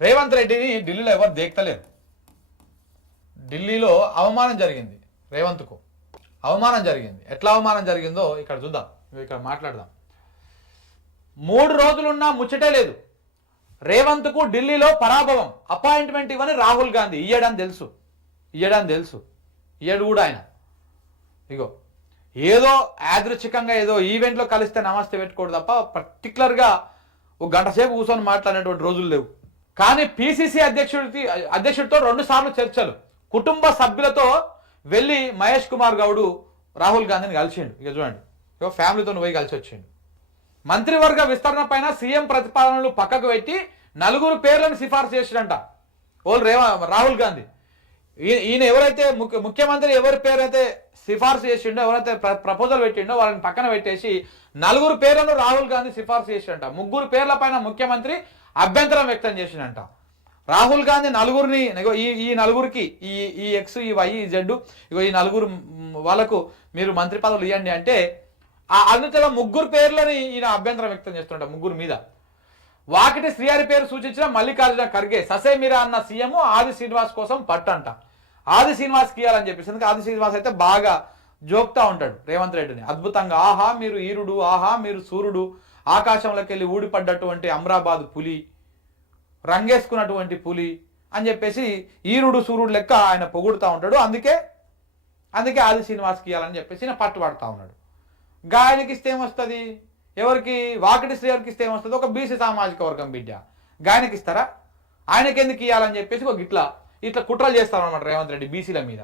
రేవంత్ రెడ్డిని ఢిల్లీలో ఎవరు దేక్తలేరు. ఢిల్లీలో అవమానం జరిగింది, రేవంత్కు అవమానం జరిగింది. ఎట్లా అవమానం జరిగిందో ఇక్కడ చూద్దాం, ఇక్కడ మాట్లాడదాం. 3 రోజులున్నా ముచ్చటే లేదు. రేవంత్కు ఢిల్లీలో పరాభవం. అపాయింట్మెంట్ ఇవ్వని రాహుల్ గాంధీ ఇయ్యడని తెలుసు, ఇయ్యడు కూడా ఆయన. ఇగో ఏదో యాదృచ్ఛికంగా ఏదో ఈవెంట్లో కలిస్తే నమస్తే పెట్టుకోడు తప్ప పర్టికులర్గా ఒక గంట సేపు కూర్చొని మాట్లాడినటువంటి రోజులు లేవు. కానీ పిసిసి అధ్యక్షుడితో 2 సార్లు చర్చలు, కుటుంబ సభ్యులతో వెళ్ళి మహేష్ కుమార్ గౌడ్ రాహుల్ గాంధీని కలిసిండు. ఇక చూడండి, ఇక ఫ్యామిలీతో పోయి కలిసి వచ్చిండు. మంత్రివర్గ విస్తరణ పైన సీఎం ప్రతిపాదనలు పక్కకు పెట్టి 4 పేర్లను సిఫార్సు చేసిరంట రాహుల్ గాంధీ. ఈయన ఎవరైతే ముఖ్యమంత్రి ఎవరి పేరైతే సిఫార్సు చేసిండో, ఎవరైతే ప్రపోజల్ పెట్టిండో వాళ్ళని పక్కన పెట్టేసి 4 పేర్లను రాహుల్ గాంధీ సిఫార్సు చేసిండంట. 3 పేర్ల పైన ముఖ్యమంత్రి అభ్యంతరం వ్యక్తం చేసిండంట. రాహుల్ గాంధీ 4ని ఈ 4కి ఈ ఎక్స్, ఈ వై, ఈ జెడ్, ఇగో ఈ 4 వాళ్ళకు మీరు మంత్రి పదవులు ఇవ్వండి అంటే అందులో 3 పేర్లని ఈయన అభ్యంతరం వ్యక్తం చేస్తుంట. 3 మీద వాకిటి శ్రీహరి పేరు సూచించిన మల్లికార్జున ఖర్గే ససేమిరా అన్న సీఎం ఆది శ్రీనివాస్ కోసం పట్టంట. ఆది శ్రీనివాస్కి ఇవ్వాలని చెప్పేసి, ఎందుకంటే ఆది శ్రీనివాస్ అయితే బాగా జోక్తా ఉంటాడు రేవంత్ రెడ్డిని అద్భుతంగా. ఆహా మీరు ఈరుడు, ఆహా మీరు సూర్యుడు, ఆకాశంలోకి వెళ్ళి ఊడిపడ్డటువంటి అమ్రాబాద్ పులి, రంగేసుకున్నటువంటి పులి అని చెప్పేసి ఈరుడు సూర్యుడు లెక్క ఆయన పొగుడుతూ ఉంటాడు. అందుకే ఆది శ్రీనివాస్కి ఇవ్వాలని చెప్పేసి ఆయన పట్టుబడతా ఉన్నాడు. గాయనికి ఇస్తే ఏమొస్తుంది, ఎవరికి వాకిటి శ్రీహరికి ఇస్తే ఏమొస్తుంది, ఒక బీసీ సామాజిక వర్గం బిడ్డ, గాయనికి ఇస్తారా, ఆయనకి ఎందుకు ఇవ్వాలని చెప్పేసి ఇట్లా కుట్రలు చేస్తారన్నమాట రేవంత్ రెడ్డి బీసీల మీద.